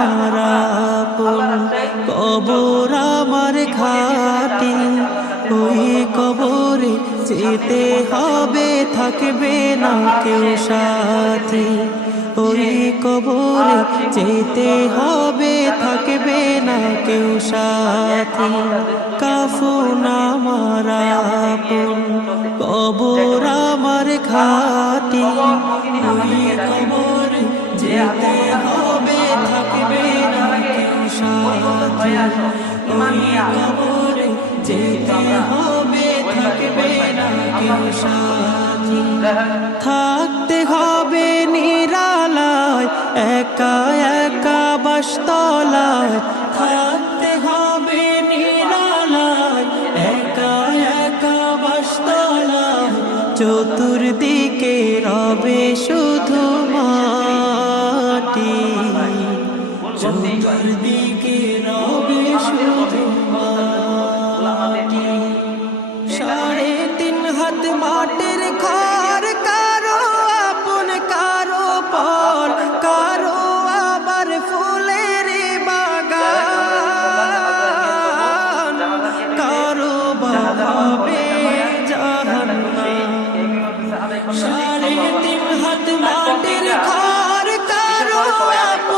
আমার আপন কবর আমার ঘাটি ওই কবরে যেতে হবে থাকবে না কেউ সাথে ওই কবরে যেতে হবে থাকবে না কেউ সাথে কাফন আমার আপন কবর আমার ঘাটি ওই কবরে যেতে যেতে হবে থাকবে থাকতে হবে নিরালায়, একা একা বাসতলায়। থাকতে হবে নিরালায়, একা একা বাসতলায়। চতুর্দিকে রবে শুধু মাটি। চতুর্দিকে মাটির ঘর, কারও আপন, কারও পর কারও আবার ফুলের বাগান। কারও জাহান্নাম। সাড়ে তিন হাত মাটির ঘর, কারও আপন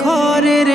ঘরের